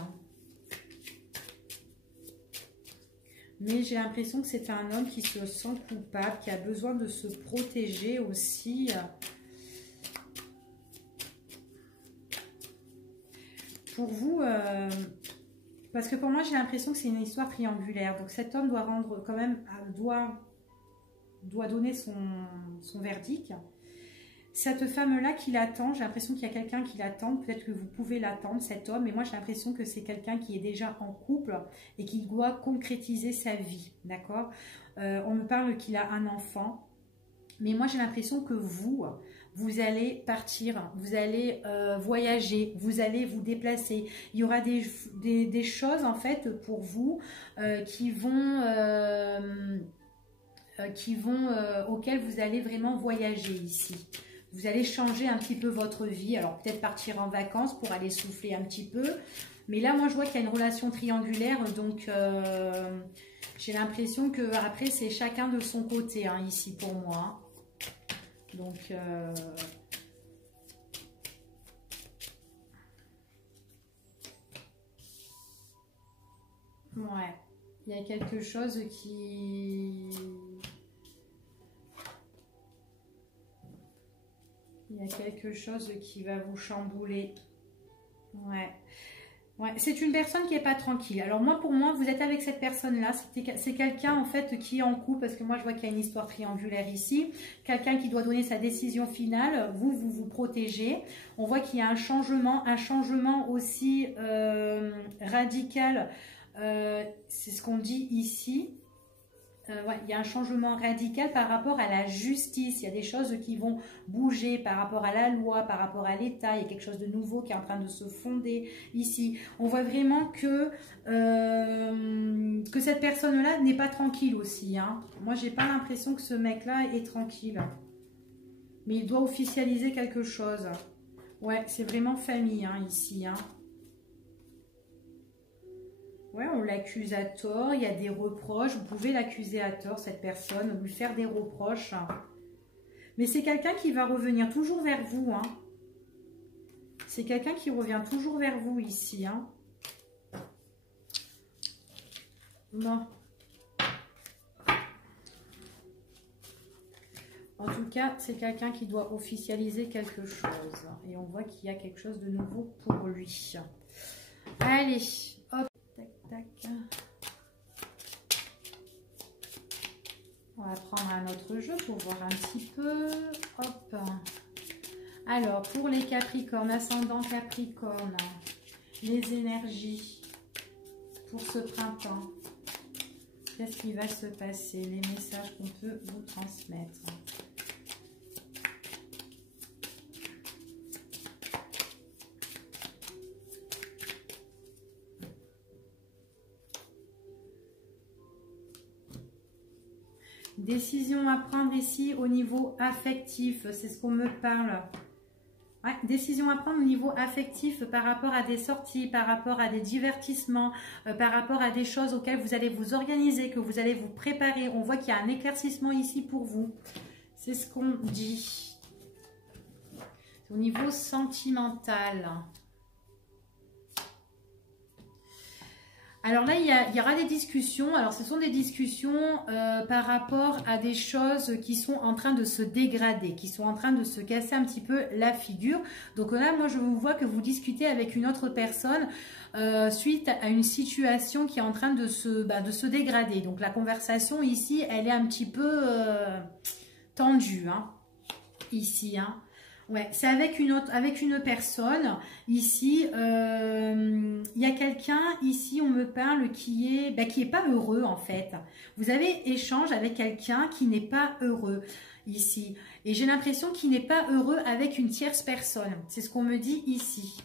Mais j'ai l'impression que c'est un homme qui se sent coupable, qui a besoin de se protéger aussi. Pour vous, parce que pour moi j'ai l'impression que c'est une histoire triangulaire, donc cet homme doit rendre quand même, doit donner son verdict. Cette femme-là qui l'attend, j'ai l'impression qu'il y a quelqu'un qui l'attend, peut-être que vous pouvez l'attendre, cet homme, mais moi j'ai l'impression que c'est quelqu'un qui est déjà en couple et qui doit concrétiser sa vie, d'accord. On me parle qu'il a un enfant, mais moi j'ai l'impression que vous allez partir, vous allez voyager, vous allez vous déplacer. Il y aura des choses en fait pour vous auxquelles vous allez vraiment voyager ici. Vous allez changer un petit peu votre vie. Alors peut-être partir en vacances pour aller souffler un petit peu. Mais là moi je vois qu'il y a une relation triangulaire. Donc j'ai l'impression que après c'est chacun de son côté hein, ici pour moi. Donc, ouais, il y a quelque chose qui... Il y a quelque chose qui va vous chambouler. Ouais. Ouais, c'est une personne qui n'est pas tranquille. Alors moi, pour moi, vous êtes avec cette personne-là. C'est quelqu'un en fait qui est en couple, parce que moi je vois qu'il y a une histoire triangulaire ici. Quelqu'un qui doit donner sa décision finale. Vous protégez. On voit qu'il y a un changement aussi radical. C'est ce qu'on dit ici. Ouais, il y a un changement radical par rapport à la justice. Il y a des choses qui vont bouger par rapport à la loi, par rapport à l'État. Il y a quelque chose de nouveau qui est en train de se fonder ici. On voit vraiment que cette personne-là n'est pas tranquille aussi. Hein. Moi, j'ai pas l'impression que ce mec-là est tranquille. Mais il doit officialiser quelque chose. Ouais, c'est vraiment famille hein, ici. Hein. Ouais, on l'accuse à tort, il y a des reproches, vous pouvez l'accuser à tort, cette personne, lui faire des reproches. Mais c'est quelqu'un qui va revenir toujours vers vous, hein. C'est quelqu'un qui revient toujours vers vous ici, hein. Bon. En tout cas, c'est quelqu'un qui doit officialiser quelque chose. Et on voit qu'il y a quelque chose de nouveau pour lui. Allez, hop, tac, tac. On va prendre un autre jeu pour voir un petit peu. Hop. Alors, pour les Capricornes, ascendant Capricorne, les énergies pour ce printemps. Qu'est-ce qui va se passer? Les messages qu'on peut vous transmettre. Décision à prendre ici au niveau affectif, c'est ce qu'on me parle. Ouais, décision à prendre au niveau affectif par rapport à des sorties, par rapport à des divertissements, par rapport à des choses auxquelles vous allez vous organiser, que vous allez vous préparer. On voit qu'il y a un éclaircissement ici pour vous. C'est ce qu'on dit. Au niveau sentimental. Alors là, il y aura des discussions. Alors, ce sont des discussions par rapport à des choses qui sont en train de se dégrader, qui sont en train de se casser un petit peu la figure. Donc là, moi, je vous vois que vous discutez avec une autre personne suite à une situation qui est en train de se dégrader. Donc, la conversation ici, elle est un petit peu tendue, hein, ici, hein. Ouais, c'est avec une personne. Ici, il y a quelqu'un, ici, on me parle qui est pas heureux, en fait. Vous avez échange avec quelqu'un qui n'est pas heureux, ici. Et j'ai l'impression qu'il n'est pas heureux avec une tierce personne. C'est ce qu'on me dit ici.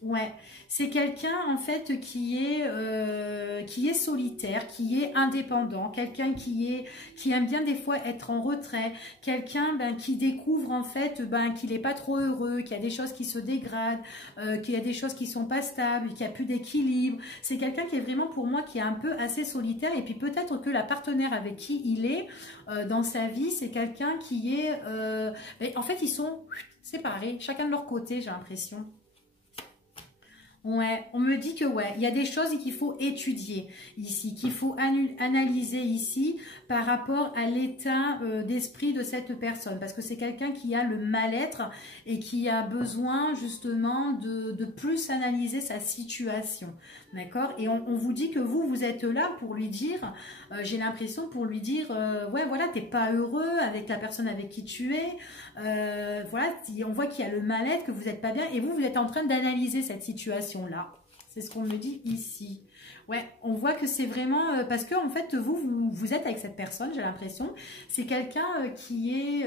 Ouais, c'est quelqu'un en fait qui est solitaire, qui est indépendant, quelqu'un qui aime bien des fois être en retrait, quelqu'un qui découvre en fait qu'il n'est pas trop heureux, qu'il y a des choses qui se dégradent, qu'il y a des choses qui sont pas stables, qu'il n'y a plus d'équilibre. C'est quelqu'un qui est vraiment pour moi qui est un peu assez solitaire et puis peut-être que la partenaire avec qui il est dans sa vie, c'est quelqu'un qui est... en fait, ils sont séparés, chacun de leur côté, j'ai l'impression. Ouais, on me dit que ouais, il y a des choses qu'il faut étudier ici, qu'il faut analyser ici par rapport à l'état d'esprit de cette personne. Parce que c'est quelqu'un qui a le mal-être et qui a besoin justement de plus analyser sa situation. D'accord? Et on vous dit que vous êtes là pour lui dire, j'ai l'impression pour lui dire, ouais voilà, t'es pas heureux avec la personne avec qui tu es. Voilà, on voit qu'il y a le mal-être, que vous n'êtes pas bien et vous êtes en train d'analyser cette situation-là. C'est ce qu'on me dit ici. Ouais, on voit que c'est vraiment... parce que en fait, vous êtes avec cette personne, j'ai l'impression. C'est quelqu'un qui est...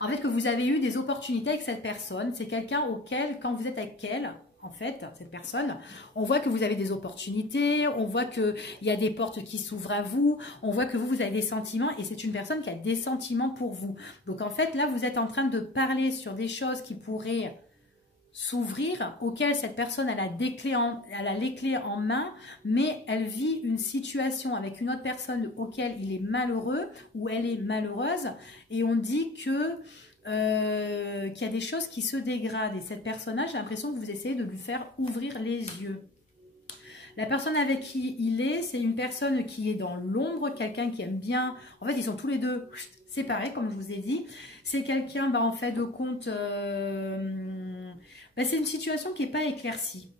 en fait, que vous avez eu des opportunités avec cette personne. C'est quelqu'un auquel, quand vous êtes avec elle... En fait, cette personne, on voit que vous avez des opportunités, on voit qu'il y a des portes qui s'ouvrent à vous, on voit que vous avez des sentiments et c'est une personne qui a des sentiments pour vous. Donc en fait, là, vous êtes en train de parler sur des choses qui pourraient s'ouvrir, auxquelles cette personne elle a les clés en main, mais elle vit une situation avec une autre personne auquel il est malheureux ou elle est malheureuse et on dit que qu'il y a des choses qui se dégradent et cette personne-là, j'ai l'impression que vous essayez de lui faire ouvrir les yeux. La personne avec qui il est, c'est une personne qui est dans l'ombre, quelqu'un qui aime bien... En fait, ils sont tous les deux séparés, comme je vous ai dit. C'est quelqu'un, en fait, de compte... c'est une situation qui n'est pas éclaircie.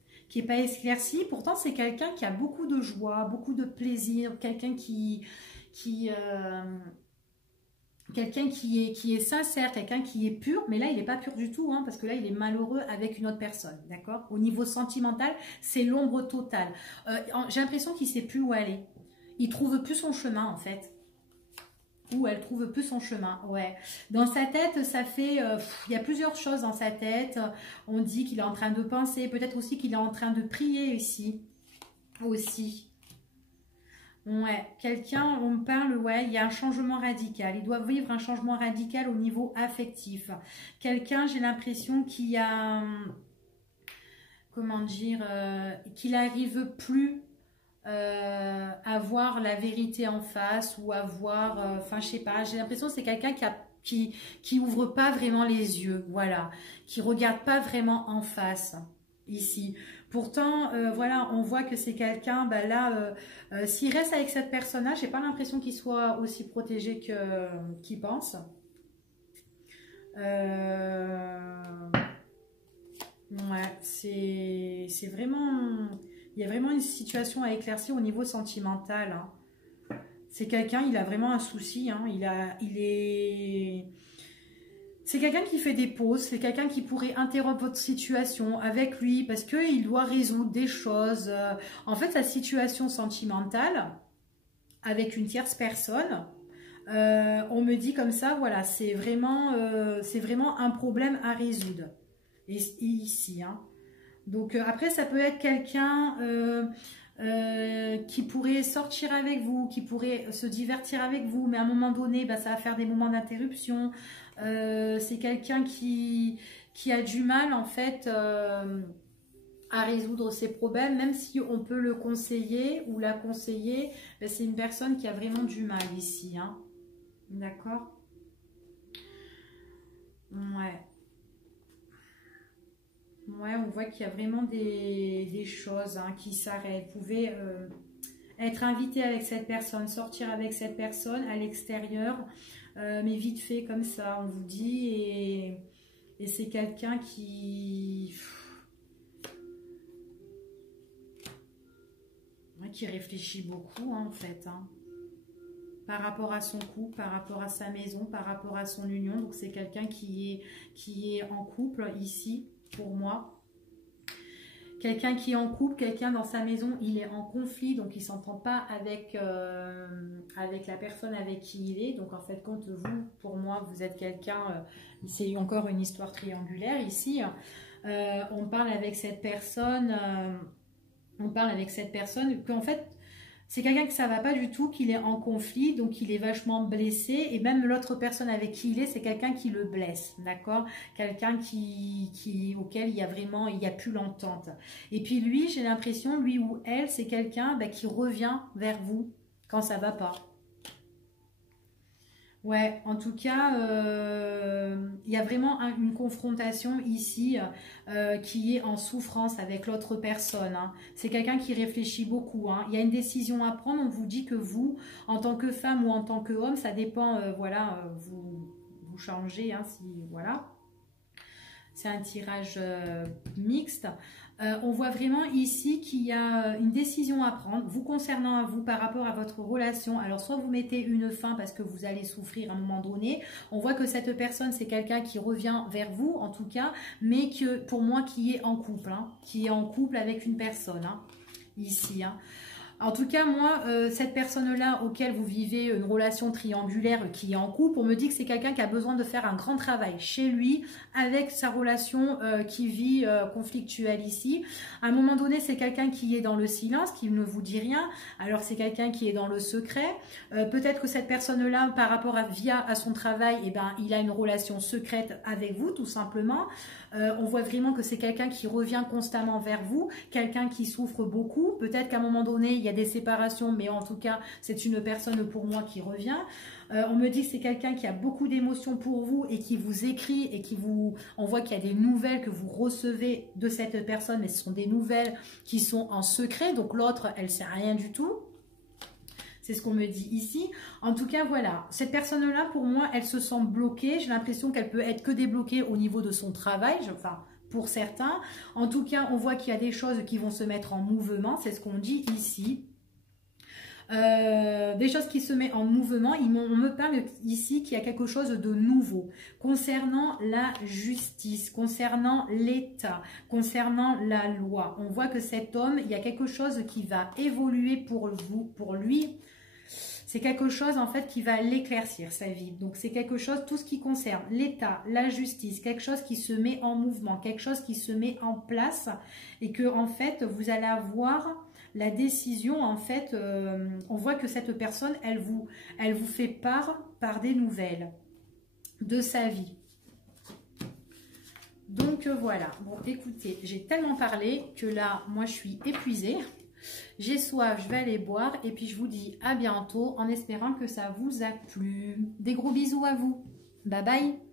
Pourtant, c'est quelqu'un qui a beaucoup de joie, beaucoup de plaisir, quelqu'un qui est sincère, quelqu'un qui est pur, mais là, il n'est pas pur du tout, hein, parce que là, il est malheureux avec une autre personne, d'accord? Au niveau sentimental, c'est l'ombre totale. J'ai l'impression qu'il ne sait plus où aller. Il ne trouve plus son chemin, en fait. Ou elle trouve plus son chemin, ouais. Dans sa tête, ça fait... il y a plusieurs choses dans sa tête. On dit qu'il est en train de penser, peut-être aussi qu'il est en train de prier ici. Aussi. Ouais, quelqu'un, on me parle, ouais, il y a un changement radical. Il doit vivre un changement radical au niveau affectif. Quelqu'un, j'ai l'impression qu'il y a... comment dire, qu'il n'arrive plus à voir la vérité en face ou à voir, enfin je sais pas, j'ai l'impression que c'est quelqu'un qui ouvre pas vraiment les yeux, voilà, qui regarde pas vraiment en face ici. Pourtant, voilà, on voit que c'est quelqu'un, bah là, s'il reste avec cette personne-là, j'ai pas l'impression qu'il soit aussi protégé qu'il pense. Ouais, c'est vraiment, il y a vraiment une situation à éclaircir au niveau sentimental, hein. C'est quelqu'un, il a vraiment un souci, hein. C'est quelqu'un qui fait des pauses, c'est quelqu'un qui pourrait interrompre votre situation avec lui parce qu'il doit résoudre des choses. En fait, sa situation sentimentale avec une tierce personne, on me dit comme ça, voilà, c'est vraiment un problème à résoudre. Ici, hein. Donc après, ça peut être quelqu'un qui pourrait sortir avec vous, qui pourrait se divertir avec vous, mais à un moment donné, bah, ça va faire des moments d'interruption. C'est quelqu'un qui a du mal en fait à résoudre ses problèmes, même si on peut le conseiller ou la conseiller, bah, c'est une personne qui a vraiment du mal ici, hein. D'accord? Ouais. Ouais, on voit qu'il y a vraiment des choses, hein, qui s'arrêtent. Vous pouvez être invité avec cette personne, sortir avec cette personne à l'extérieur, mais vite fait comme ça, on vous dit, et c'est quelqu'un qui réfléchit beaucoup, hein, en fait, hein, par rapport à son couple, par rapport à sa maison, par rapport à son union. Donc c'est quelqu'un qui est en couple ici, pour moi. Quelqu'un qui est en couple, quelqu'un dans sa maison, il est en conflit, donc il ne s'entend pas avec la personne avec qui il est. Donc en fait, quand vous, pour moi, vous êtes quelqu'un, c'est encore une histoire triangulaire ici. On parle avec cette personne, qu'en fait, c'est quelqu'un que ça va pas du tout, qu'il est en conflit, donc il est vachement blessé, et même l'autre personne avec qui il est, c'est quelqu'un qui le blesse, d'accord? Quelqu'un auquel il y a plus l'entente. Et puis lui, j'ai l'impression, lui ou elle, c'est quelqu'un, bah, qui revient vers vous quand ça va pas. Ouais, en tout cas, il y a vraiment une confrontation ici qui est en souffrance avec l'autre personne, hein. C'est quelqu'un qui réfléchit beaucoup, hein. Il y a une décision à prendre. On vous dit que vous, en tant que femme ou en tant qu'homme, ça dépend, voilà, vous changez, hein, si, voilà. C'est un tirage mixte. On voit vraiment ici qu'il y a une décision à prendre, vous concernant à vous par rapport à votre relation. Alors soit vous mettez une fin parce que vous allez souffrir à un moment donné. On voit que cette personne, c'est quelqu'un qui revient vers vous en tout cas, mais que pour moi qui est en couple, hein, qui est en couple avec une personne, hein, ici, hein. En tout cas, moi, cette personne-là auquel vous vivez une relation triangulaire qui est en couple, on me dit que c'est quelqu'un qui a besoin de faire un grand travail chez lui avec sa relation qui vit conflictuelle ici. À un moment donné, c'est quelqu'un qui est dans le silence, qui ne vous dit rien. Alors, c'est quelqu'un qui est dans le secret. Peut-être que cette personne-là, par rapport à son travail, eh ben, il a une relation secrète avec vous, tout simplement. On voit vraiment que c'est quelqu'un qui revient constamment vers vous, quelqu'un qui souffre beaucoup. Peut-être qu'à un moment donné, il y a des séparations, mais en tout cas, c'est une personne pour moi qui revient. On me dit que c'est quelqu'un qui a beaucoup d'émotions pour vous et qui vous écrit et on voit qu'il y a des nouvelles que vous recevez de cette personne, mais ce sont des nouvelles qui sont en secret. Donc l'autre, elle ne sait rien du tout. C'est ce qu'on me dit ici. En tout cas, voilà. Cette personne-là, pour moi, elle se sent bloquée. J'ai l'impression qu'elle peut être que débloquée au niveau de son travail. Enfin, pour certains. En tout cas, on voit qu'il y a des choses qui vont se mettre en mouvement. C'est ce qu'on dit ici. Des choses qui se mettent en mouvement. On me parle ici qu'il y a quelque chose de nouveau concernant la justice, concernant l'État, concernant la loi. On voit que cet homme, il y a quelque chose qui va évoluer pour lui. C'est quelque chose en fait qui va l'éclaircir sa vie. Donc c'est quelque chose, tout ce qui concerne l'État, la justice, quelque chose qui se met en mouvement, quelque chose qui se met en place et que en fait vous allez avoir la décision. En fait, on voit que cette personne, elle vous fait part par des nouvelles de sa vie. Donc voilà, bon écoutez, j'ai tellement parlé que là, moi je suis épuisée. J'ai soif, je vais aller boire et puis je vous dis à bientôt en espérant que ça vous a plu. Des gros bisous à vous. Bye bye.